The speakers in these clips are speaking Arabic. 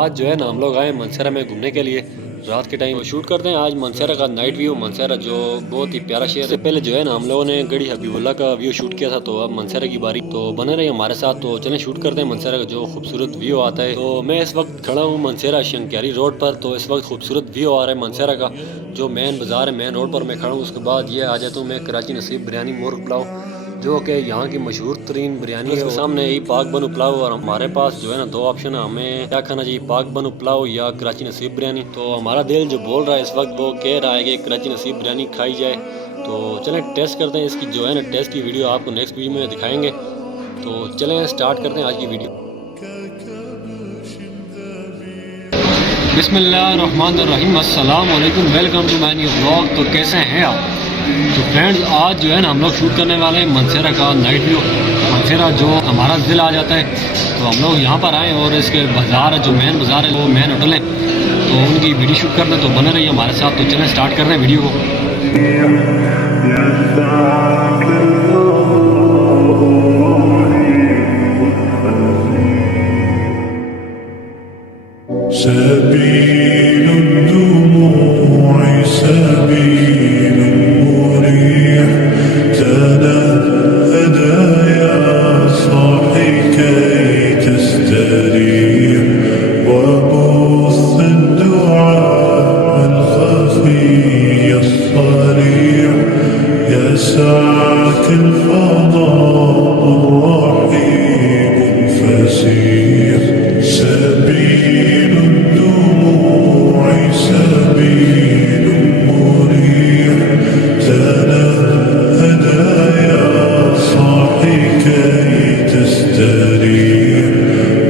आज जो है ना हम लोग आए मनसेरा में घूमने के लिए। रात के टाइम शूट करते हैं आज मनसेरा का नाइट व्यू। मनसेरा जो बहुत ही प्यारा शहर है। पहले जो है ना हम लोगों ने गढ़ी हबीबुल्ला का व्यू शूट किया था, तो अब मनसेरा की बारी। तो बने रहिए हमारे साथ, तो चलें शूट करते हैं मनसेरा का जो खूबसूरत व्यू आता है। तो मैं इस वक्त खड़ा हूँ मनसेरा शंक्यारी रोड पर। तो इस वक्त खूबसूरत व्यू आ रहा है मनसेरा का, जो मेन बाजार है मेन रोड पर मैं खड़ा हूँ। उसके बाद ये आ जाता हूँ मैं कराची नसीब बिरयानी मुर्ग पुलाव, जो कि यहाँ की मशहूर तरीन बिरयानी है। उसके सामने यही पाक बनू पुलाव, और हमारे पास जो है ना दो ऑप्शन है, हमें क्या खाना चाहिए, पाक बनू पुलाव या कराची नसीब बिरयानी। तो हमारा दिल जो बोल रहा है इस वक्त वो कह रहा है कि कराची नसीब बिरयानी खाई जाए। तो चलें टेस्ट करते हैं इसकी जो है ना टेस्ट की वीडियो आपको नेक्स्ट वीडियो में दिखाएंगे। तो चलें स्टार्ट करते हैं आज की वीडियो। बिस्मिल्लाहिर्रहमानिर्रहीम, अस्सलाम वालेकुम, welcome to my new vlog. तो कैसे हैं आप? तो फ्रेंड्स आज जो है ना हम लोग शूट करने वाले हैं मनसेरा का नाइट व्यू। मनसेरा जो हमारा दिल आ जाता है, तो हम लोग यहाँ पर आए और इसके बाज़ार है जो मेन बाज़ार है वो मेन होटल है, तो उनकी वीडियो शूट करते हैं। तो बने रहिए हमारे साथ। तो चलें स्टार्ट कर रहे हैं वीडियो को। سبيل الدموع سبيل مريح تنهدى يا صاحي كي تستريح وبث الدعاء الخفي الصريح يسعك الفضاء الرحيم الفسيح. سبيل الدموع سبيل مريح تنهدى يا صاحي كي تستريح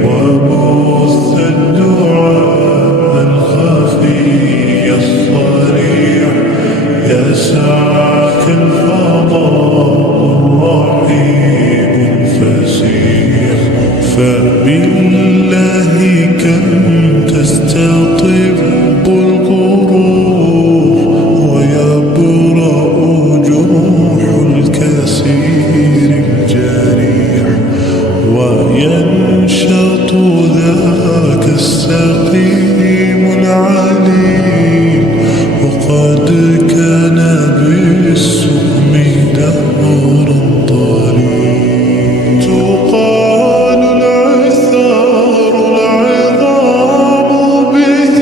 وبث الدعاء الخفي الصريح يسعك الفضاء الرحيم الفسيح. فبالله كم تستطب القروح ويبرأ جروح الكثير الجريح وينشط ذاك السقيم العليل وقد كان بالسقم دهرا طريق. تقال العثار العظام به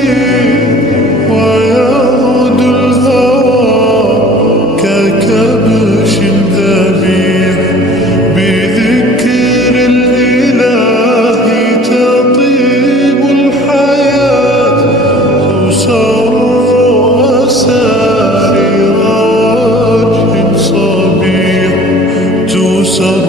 ويغدو الهوى ككبش ذبيح بذكر الإله تطيب الحياة تسر أسارير وجه صبيح تسر